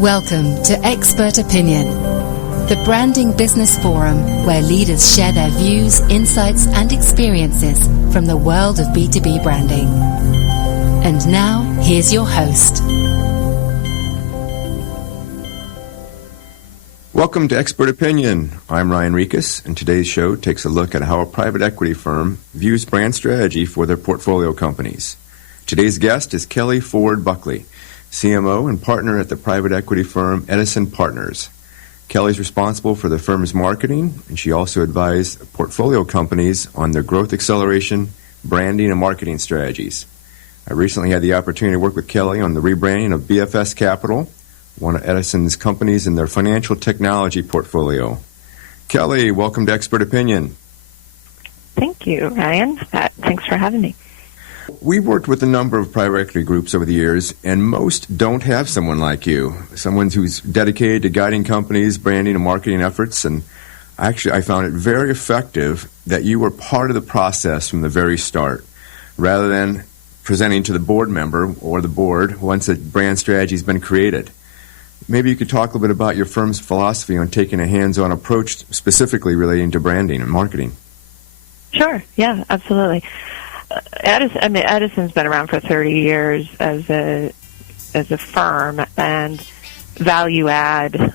Welcome to Expert Opinion, the branding business forum where leaders share their views, insights, and experiences from the world of B2B branding. And now, here's your host. Welcome to Expert Opinion. I'm Ryan Rieches, and today's show takes a look at how a private equity firm views brand strategy for their portfolio companies. Today's guest is Kelly Ford Buckley, CMO and Partner at the private equity firm Edison Partners. Kelly's responsible for the firm's marketing, and she also advised portfolio companies on their growth acceleration, branding, and marketing strategies. I recently had the opportunity to work with Kelly on the rebranding of BFS Capital, one of Edison's companies in their financial technology portfolio. Kelly, welcome to Expert Opinion. Thank you, Ryan. Thanks for having me. We've worked with a number of private equity groups over the years, and most don't have someone like you, someone who's dedicated to guiding companies' branding and marketing efforts. And actually, I found it very effective that you were part of the process from the very start, rather than presenting to the board member or the board once a brand strategy has been created. Maybe you could talk a little bit about your firm's philosophy on taking a hands-on approach specifically relating to branding and marketing. Sure. Yeah, absolutely. Edison's been around for 30 years as a firm, and value add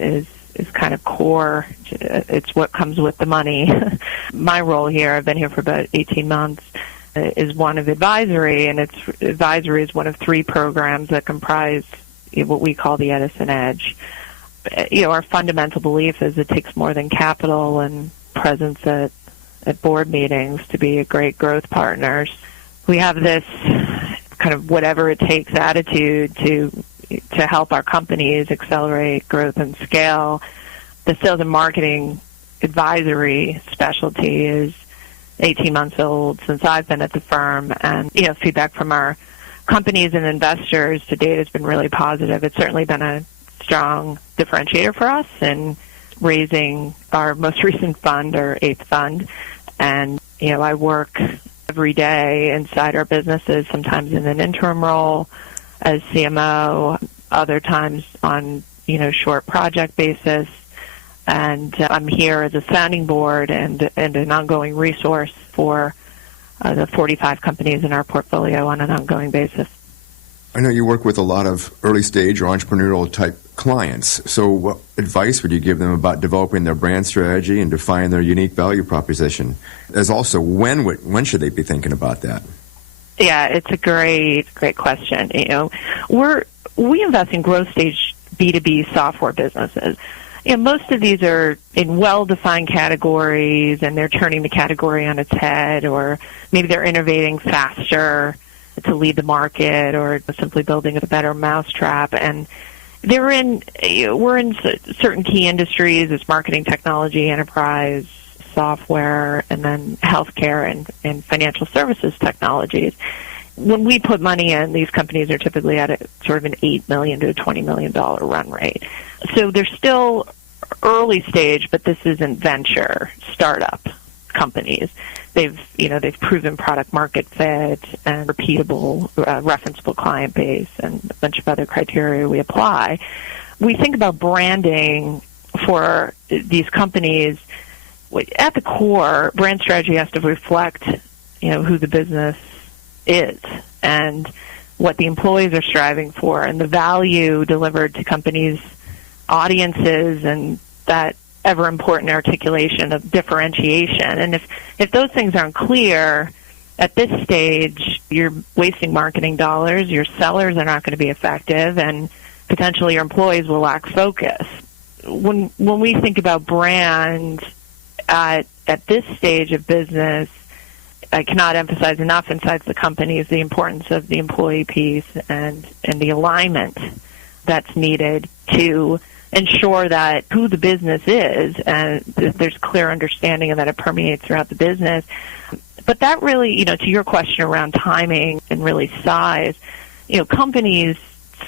is kind of core. It's what comes with the money. My role here, I've been here for about 18 months, is one of advisory, and advisory is one of three programs that comprise what we call the Edison Edge. Our fundamental belief is it takes more than capital and presence at board meetings to be a great growth partners. We have this kind of whatever it takes attitude to help our companies accelerate growth and scale. The sales and marketing advisory specialty is 18 months old since I've been at the firm, and feedback from our companies and investors to date has been really positive. It's certainly been a strong differentiator for us in raising our most recent fund, our eighth fund. And, I work every day inside our businesses, sometimes in an interim role as CMO, other times on, short project basis. And I'm here as a sounding board and an ongoing resource for the 45 companies in our portfolio on an ongoing basis. I know you work with a lot of early stage or entrepreneurial type clients. So what advice would you give them about developing their brand strategy and defining their unique value proposition? As also, when should they be thinking about that? Yeah, it's a great question. We invest in growth stage B2B software businesses. Most of these are in well-defined categories, and they're turning the category on its head, or maybe they're innovating faster to lead the market, or simply building a better mousetrap. And we're in certain key industries. It's marketing technology, enterprise software, and then healthcare and financial services technologies. When we put money in, these companies are typically at a sort of an $8 million to a $20 million run rate. So they're still early stage, but this isn't venture startup companies. They've proven product market fit and repeatable, referenceable client base and a bunch of other criteria we apply. We think about branding for these companies. At the core, brand strategy has to reflect, who the business is and what the employees are striving for and the value delivered to companies' audiences, and that ever important articulation of differentiation. And if those things aren't clear at this stage, you're wasting marketing dollars, your sellers are not going to be effective, and potentially your employees will lack focus. When we think about brand at this stage of business, I cannot emphasize enough inside the companies the importance of the employee piece and the alignment that's needed to ensure that who the business is and there's clear understanding and that it permeates throughout the business. But that really, to your question around timing and really size, companies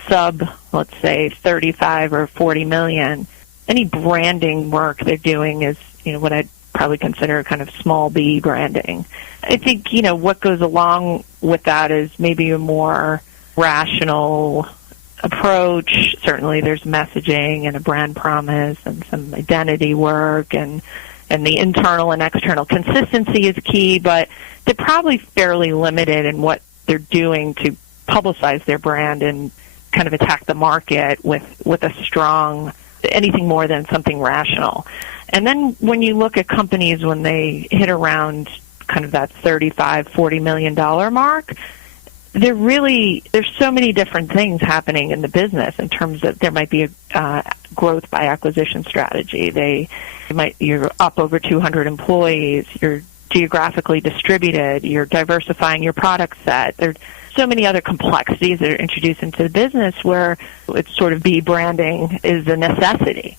sub, let's say, 35 or 40 million, any branding work they're doing is, what I'd probably consider kind of small B branding. I think, what goes along with that is maybe a more rational approach. Certainly there's messaging and a brand promise and some identity work, and the internal and external consistency is key, but they're probably fairly limited in what they're doing to publicize their brand and kind of attack the market with a strong, anything more than something rational. And then when you look at companies when they hit around kind of that $35, $40 million mark, there's so many different things happening in the business in terms of there might be a growth by acquisition strategy. You're up over 200 employees, you're geographically distributed, you're diversifying your product set. There's so many other complexities that are introduced into the business where it's sort of branding is a necessity.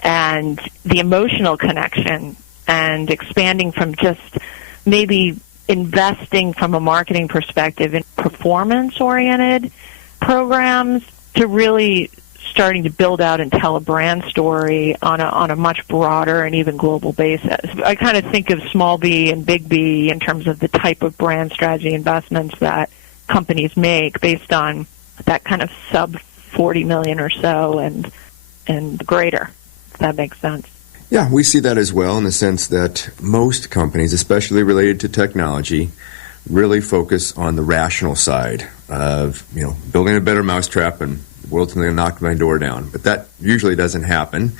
And the emotional connection and expanding from just maybe investing from a marketing perspective in performance-oriented programs to really starting to build out and tell a brand story on a much broader and even global basis. I kind of think of small B and big B in terms of the type of brand strategy investments that companies make based on that kind of sub 40 million or so and greater, if that makes sense. Yeah, we see that as well in the sense that most companies, especially related to technology, really focus on the rational side of, building a better mousetrap and the world's going to knock my door down. But that usually doesn't happen.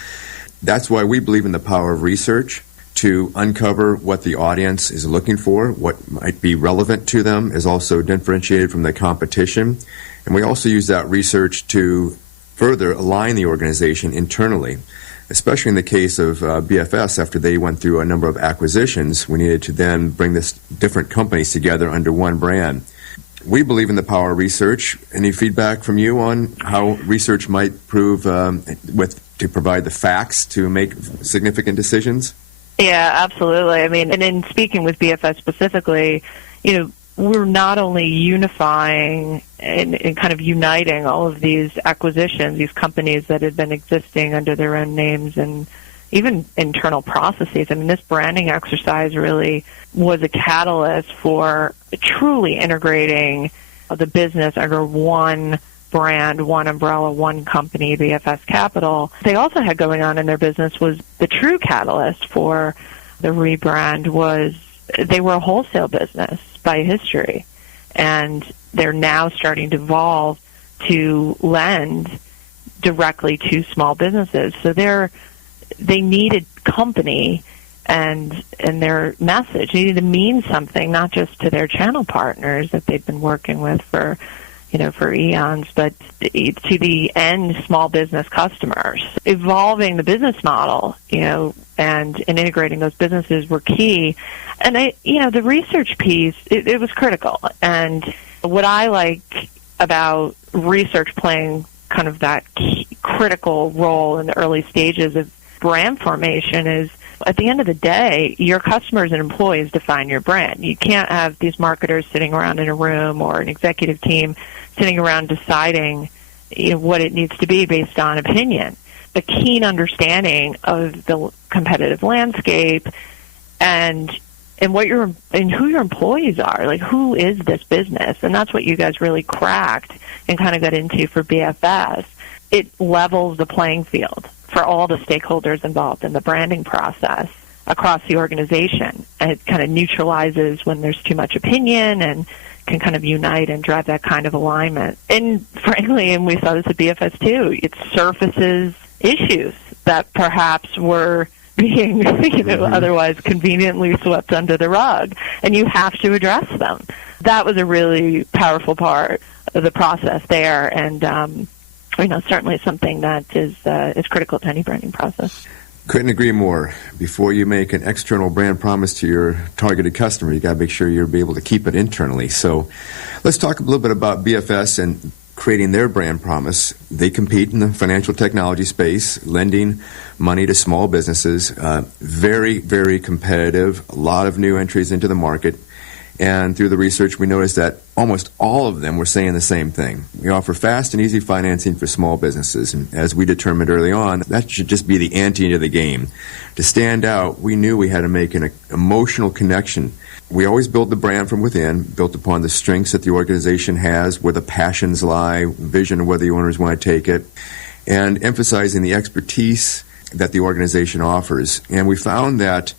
That's why we believe in the power of research to uncover what the audience is looking for, what might be relevant to them is also differentiated from the competition. And we also use that research to further align the organization internally. Especially in the case of BFS, after they went through a number of acquisitions, we needed to then bring this different companies together under one brand. We believe in the power of research. Any feedback from you on how research might prove to provide the facts to make significant decisions? Yeah, absolutely. I mean, and in speaking with BFS specifically, we're not only unifying and kind of uniting all of these acquisitions, these companies that had been existing under their own names and even internal processes. I mean, this branding exercise really was a catalyst for truly integrating the business under one brand, one umbrella, one company, BFS Capital. They also had going on in their business was the true catalyst for the rebrand was they were a wholesale business by history, and they're now starting to evolve to lend directly to small businesses. So they needed company and their message needed to mean something, not just to their channel partners that they've been working with for eons, but to the end small business customers. Evolving the business model, and integrating those businesses were key. And the research piece, it was critical. And what I like about research playing kind of that critical role in the early stages of brand formation is, at the end of the day, your customers and employees define your brand. You can't have these marketers sitting around in a room or an executive team sitting around deciding what it needs to be based on opinion. The keen understanding of the competitive landscape and who your employees are, like who is this business, and that's what you guys really cracked and kind of got into for BFS. It levels the playing field for all the stakeholders involved in the branding process across the organization. And it kind of neutralizes when there's too much opinion and can kind of unite and drive that kind of alignment. And frankly, and we saw this at BFS too, it surfaces issues that perhaps were being otherwise conveniently swept under the rug, and you have to address them. That was a really powerful part of the process there, and certainly something that is critical to any branding process. Couldn't agree more. Before you make an external brand promise to your targeted customer, you got to make sure you'll be able to keep it internally. So let's talk a little bit about BFS and creating their brand promise. They compete in the financial technology space, lending money to small businesses. Very, very competitive. A lot of new entries into the market. And through the research, we noticed that almost all of them were saying the same thing. We offer fast and easy financing for small businesses. And as we determined early on, that should just be the ante to the game. To stand out, we knew we had to make an emotional connection we always build the brand from within, built upon the strengths that the organization has, where the passions lie, vision of where the owners want to take it, and emphasizing the expertise that the organization offers. And we found that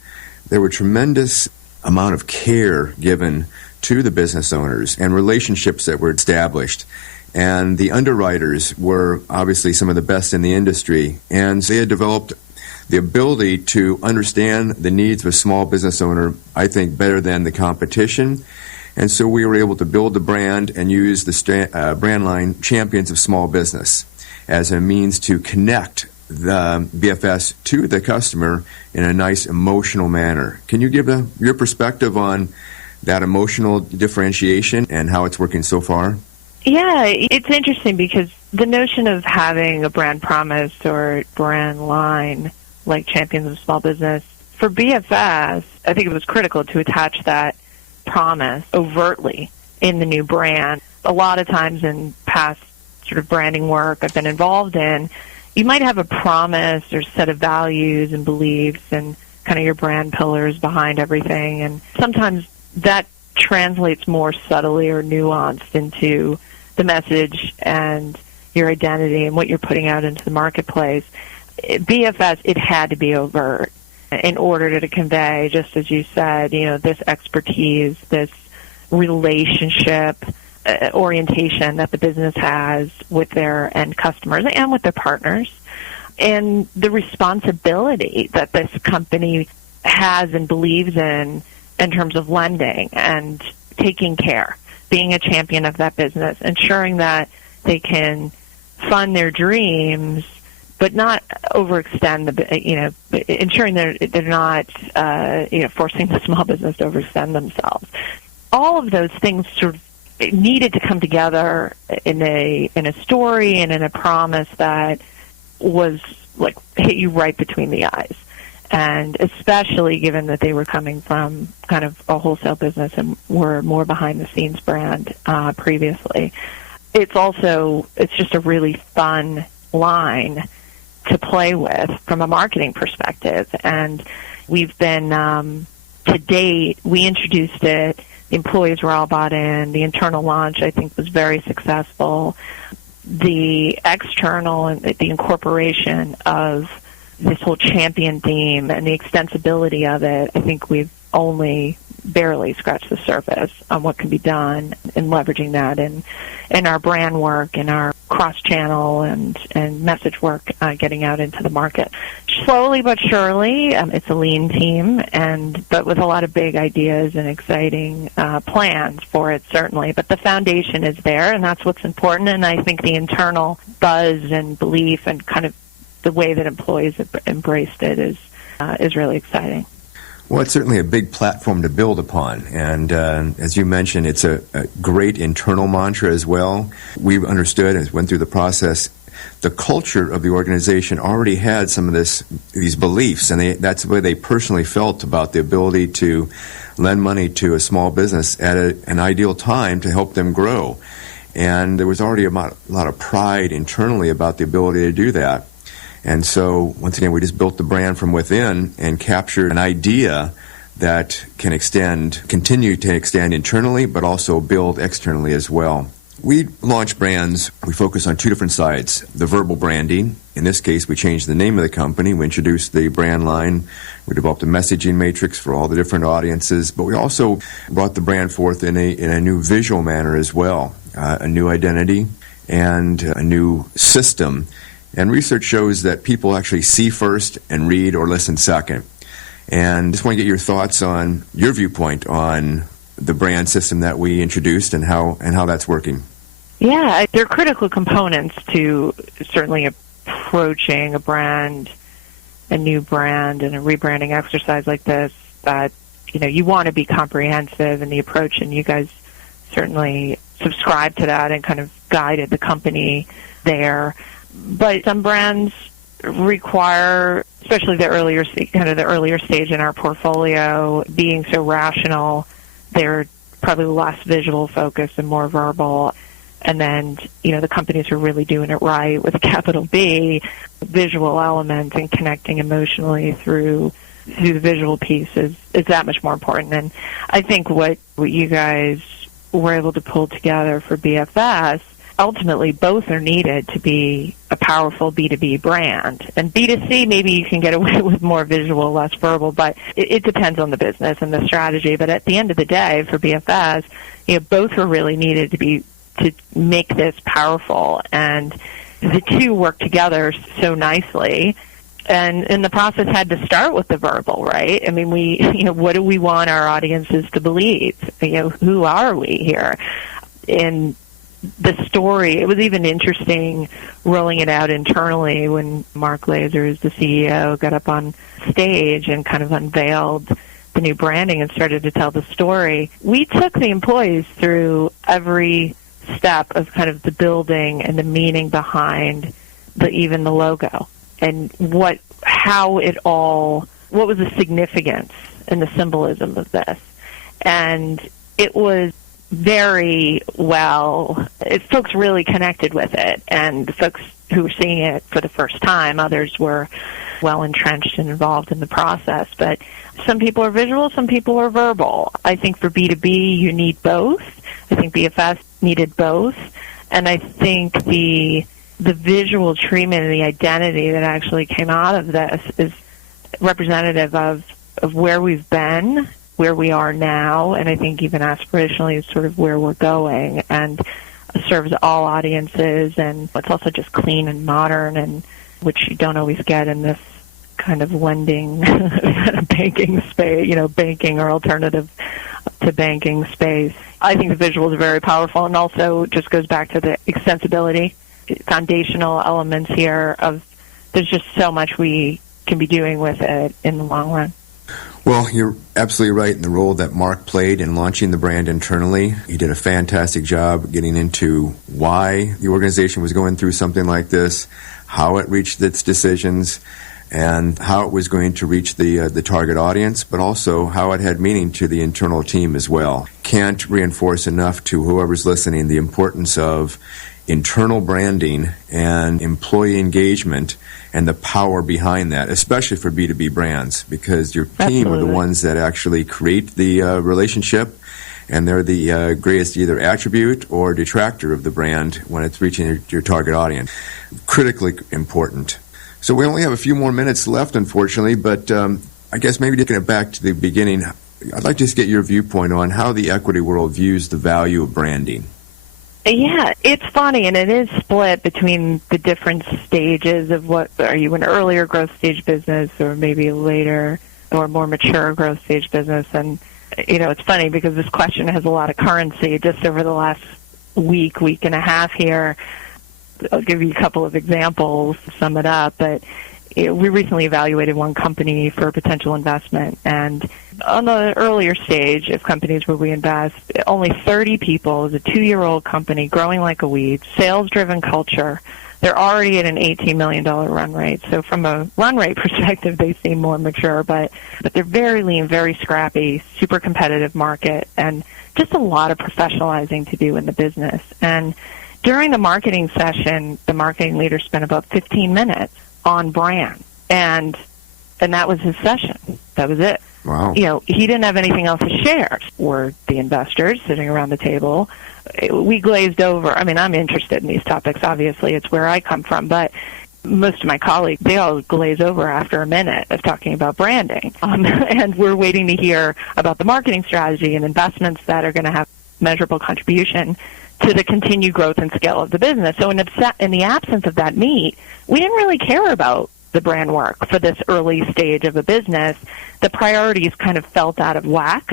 there were tremendous amount of care given to the business owners and relationships that were established. And the underwriters were obviously some of the best in the industry, and they had developed the ability to understand the needs of a small business owner, I think, better than the competition. And so we were able to build the brand and use the brand line Champions of Small Business as a means to connect the BFS to the customer in a nice emotional manner. Can you give your perspective on that emotional differentiation and how it's working so far? Yeah, it's interesting because the notion of having a brand promise or brand line like Champions of Small Business, for BFS, I think it was critical to attach that promise overtly in the new brand. A lot of times in past sort of branding work I've been involved in, you might have a promise or set of values and beliefs and kind of your brand pillars behind everything, and sometimes that translates more subtly or nuanced into the message and your identity and what you're putting out into the marketplace. BFS, it had to be overt in order to convey, just as you said, this expertise, this relationship orientation that the business has with their end customers and with their partners, and the responsibility that this company has and believes in terms of lending and taking care, being a champion of that business, ensuring that they can fund their dreams, but not overextend ensuring they're not forcing the small business to overextend themselves. All of those things sort of needed to come together in a story and in a promise that was like hit you right between the eyes. And especially given that they were coming from kind of a wholesale business and were more behind-the-scenes brand previously. It's just a really fun line to play with from a marketing perspective. And we've been, to date, we introduced it. The employees were all bought in. The internal launch, I think, was very successful. The external and the incorporation of this whole champion theme and the extensibility of it, I think we've only barely scratched the surface on what can be done in leveraging that in our brand work, in our cross-channel and message work getting out into the market. Slowly but surely, it's a lean team, but with a lot of big ideas and exciting plans for it, certainly. But the foundation is there, and that's what's important, and I think the internal buzz and belief and kind of the way that employees have embraced it is really exciting. Well, it's certainly a big platform to build upon, and as you mentioned, it's a great internal mantra as well. We've understood and went through the process. The culture of the organization already had some of these beliefs, and that's the way they personally felt about the ability to lend money to a small business at an ideal time to help them grow. And there was already a lot of pride internally about the ability to do that. And so, once again, we just built the brand from within and captured an idea that can continue to extend internally, but also build externally as well. We launch brands, we focus on two different sides. The verbal branding, in this case, we changed the name of the company, we introduced the brand line, we developed a messaging matrix for all the different audiences, but we also brought the brand forth in a new visual manner as well, a new identity and a new system. And research shows that people actually see first and read or listen second. And just want to get your thoughts on your viewpoint on the brand system that we introduced and how that's working. Yeah, they're critical components to certainly approaching a new brand and a rebranding exercise like this. That you want to be comprehensive in the approach, and you guys certainly subscribe to that and kind of guided the company there. But some brands require, especially the earlier stage in our portfolio, being so rational, they're probably less visual focused and more verbal. And then, the companies who are really doing it right with a capital B, visual element and connecting emotionally through through the visual piece is that much more important. And I think what you guys were able to pull together for BFS, ultimately both are needed to be a powerful B2B brand. And B2C, maybe you can get away with more visual, less verbal, but it depends on the business and the strategy. But at the end of the day, for BFS, both are really needed to make this powerful. And the two work together so nicely. And in the process had to start with the verbal, right? I mean, what do we want our audiences to believe? Who are we here? In the story, it was even interesting rolling it out internally when Mark Glazer, who's the CEO, got up on stage and kind of unveiled the new branding and started to tell the story. We took the employees through every step of kind of the building and the meaning behind even the logo, and what was the significance and the symbolism of this. And it was very folks really connected with it, and the folks who were seeing it for the first time, others were well entrenched and involved in the process. But some people are visual, some people are verbal. I think for B2B, you need both. I think BFS needed both. And I think the visual treatment and the identity that actually came out of this is representative of where we've been, where we are now, and I think even aspirationally is sort of where we're going, and serves all audiences, and it's also just clean and modern, and which you don't always get in this kind of lending banking space, banking or alternative to banking space. I think the visuals are very powerful, and also just goes back to the extensibility, foundational elements here of there's just so much we can be doing with it in the long run. Well, you're absolutely right in the role that Mark played in launching the brand internally. He did a fantastic job getting into why the organization was going through something like this, how it reached its decisions, and how it was going to reach the target audience, but also how it had meaning to the internal team as well. Can't reinforce enough to whoever's listening the importance of internal branding and employee engagement and the power behind that, especially for B2B brands, because your team are the ones that actually create the relationship, and they're the greatest either attribute or detractor of the brand when it's reaching your target audience. Critically important. So we only have a few more minutes left, unfortunately, but I guess maybe taking it back to the beginning, I'd like to just get your viewpoint on how the equity world views the value of branding. Yeah, it's funny, and it is split between the different stages of what, are you an earlier growth stage business or maybe later or more mature growth stage business? And, it's funny because this question has a lot of currency just over the last week and a half here. I'll give you a couple of examples to sum it up, but we recently evaluated one company for a potential investment, and on the earlier stage of companies where we invest, only 30 people, is a 2-year-old company growing like a weed, sales-driven culture. They're already at an $18 million run rate. So from a run rate perspective, they seem more mature, but they're very lean, very scrappy, super competitive market, and just a lot of professionalizing to do in the business. And during the marketing session, the marketing leader spent about 15 minutes on brand, and that was his session. That was it. Wow. He didn't have anything else to share. We're the investors sitting around the table. We glazed over. I mean, I'm interested in these topics. Obviously, it's where I come from, but most of my colleagues, they all glaze over after a minute of talking about branding. And we're waiting to hear about the marketing strategy and investments that are going to have measurable contribution to the continued growth and scale of the business. So in the absence of that meat, we didn't really care about the brand work for this early stage of a business. The priorities kind of felt out of whack.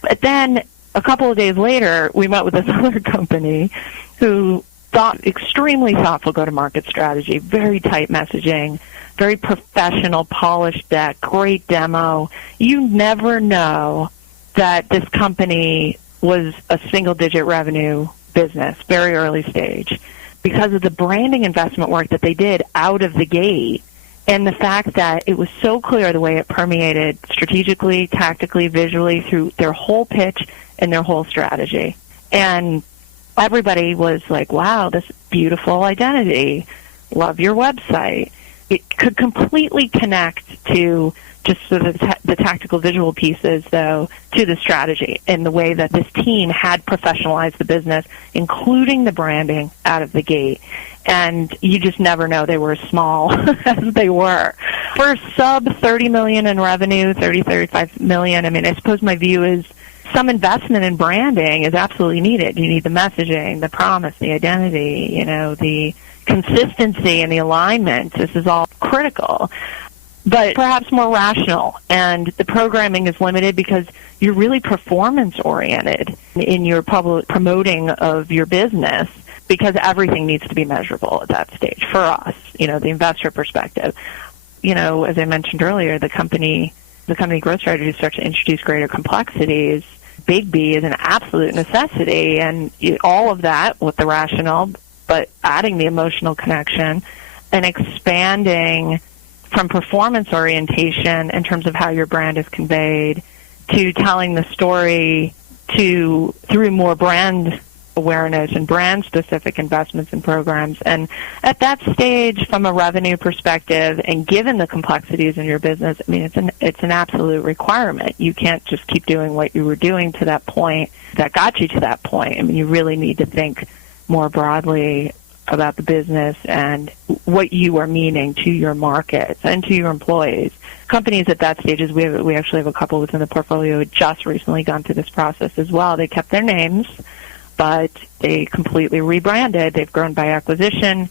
But then a couple of days later, we met with this other company who thought extremely thoughtful go-to-market strategy, very tight messaging, very professional, polished deck, great demo. You never know that this company was a single-digit revenue business, very early stage, because of the branding investment work that they did out of the gate, and the fact that it was so clear the way it permeated strategically, tactically, visually through their whole pitch and their whole strategy. And everybody was like, wow, this beautiful identity. Love your website. It could completely connect to just sort of the tactical visual pieces, though, to the strategy in the way that this team had professionalized the business, including the branding out of the gate. And you just never know they were as small as they were. For sub $30 million in revenue, $35 million, I mean, I suppose my view is some investment in branding is absolutely needed. You need the messaging, the promise, the identity, the consistency and the alignment. This is all critical, but perhaps more rational. And the programming is limited because you're really performance-oriented in your public promoting of your business, because everything needs to be measurable at that stage for us, the investor perspective. As I mentioned earlier, the company growth strategy starts to introduce greater complexities. Big B is an absolute necessity, and all of that with the rationale, but adding the emotional connection and expanding from performance orientation in terms of how your brand is conveyed to telling the story through more brand awareness and brand-specific investments and programs. And at that stage, from a revenue perspective, and given the complexities in your business, I mean, it's an absolute requirement. You can't just keep doing what you were doing to that point that got you to that point. I mean, you really need to think more broadly about the business and what you are meaning to your markets and to your employees. Companies at that stage, we actually have a couple within the portfolio who had just recently gone through this process as well. They kept their names, but they completely rebranded. They've grown by acquisition,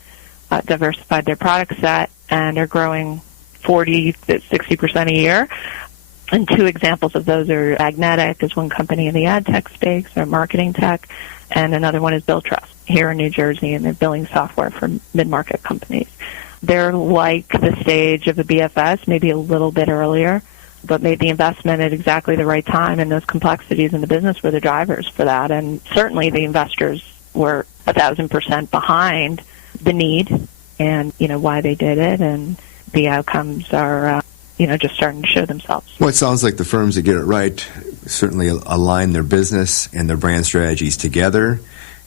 diversified their product set, and are growing 40 to 60% a year. And two examples of those are Magnetic is one company in the ad tech space or marketing tech, and another one is BillTrust here in New Jersey, and they're billing software for mid-market companies. They're like the stage of the BFS, maybe a little bit earlier, but made the investment at exactly the right time, and those complexities in the business were the drivers for that. And certainly the investors were 1,000% behind the need and, why they did it, and the outcomes are, just starting to show themselves. Well, it sounds like the firms that get it right certainly align their business and their brand strategies together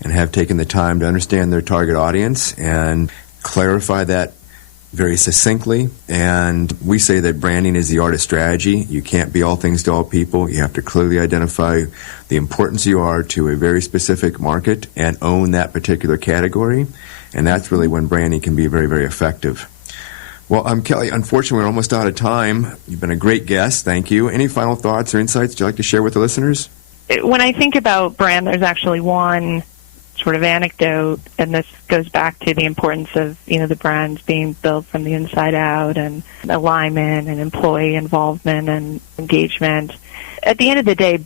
and have taken the time to understand their target audience and clarify that very succinctly. And we say that branding is the art of strategy. You can't be all things to all people. You have to clearly identify the importance you are to a very specific market and own that particular category. And that's really when branding can be very, very effective. Well, Kelly, unfortunately, we're almost out of time. You've been a great guest. Thank you. Any final thoughts or insights you'd like to share with the listeners? When I think about brand, there's actually one sort of anecdote, and this goes back to the importance of, the brands being built from the inside out, and alignment and employee involvement and engagement. At the end of the day,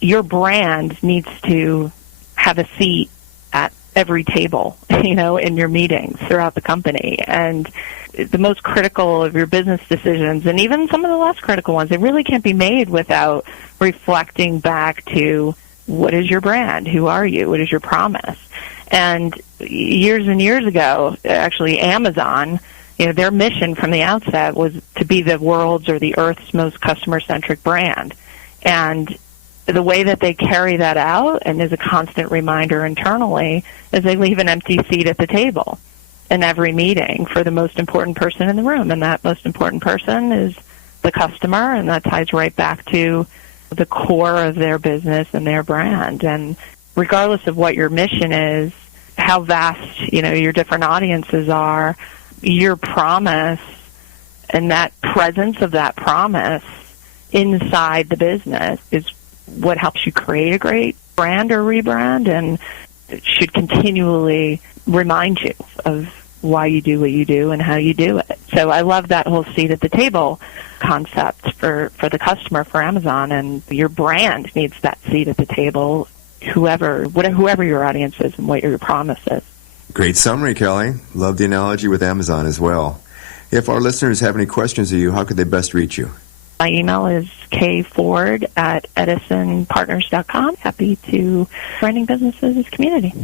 your brand needs to have a seat at every table, in your meetings throughout the company. And the most critical of your business decisions, and even some of the less critical ones, they really can't be made without reflecting back to what is your brand? Who are you? What is your promise? And years and years ago, actually, Amazon, their mission from the outset was to be the world's or the Earth's most customer-centric brand. And the way that they carry that out, and is a constant reminder internally, is they leave an empty seat at the table in every meeting for the most important person in the room. And that most important person is the customer, and that ties right back to the core of their business and their brand. And regardless of what your mission is, how vast, your different audiences are, your promise and that presence of that promise inside the business is what helps you create a great brand or rebrand, and it should continually remind you of why you do what you do and how you do it. So I love that whole seat at the table concept for the customer, for Amazon, and your brand needs that seat at the table, whoever your audience is and what your promise is. Great summary, Kelly. Love the analogy with Amazon as well. If our listeners have any questions of you, how could they best reach you? My email is kford@edisonpartners.com. Happy to branding businesses community.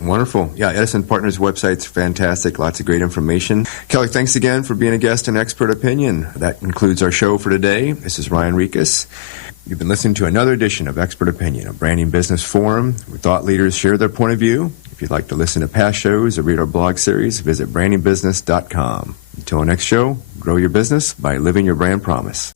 Wonderful. Yeah, Edison Partners website's fantastic. Lots of great information. Kelly, thanks again for being a guest on Expert Opinion. That concludes our show for today. This is Ryan Rieches. You've been listening to another edition of Expert Opinion, a branding business forum where thought leaders share their point of view. If If you'd like to listen to past shows or read our blog series, visit brandingbusiness.com. Until our next show, grow your business by living your brand promise.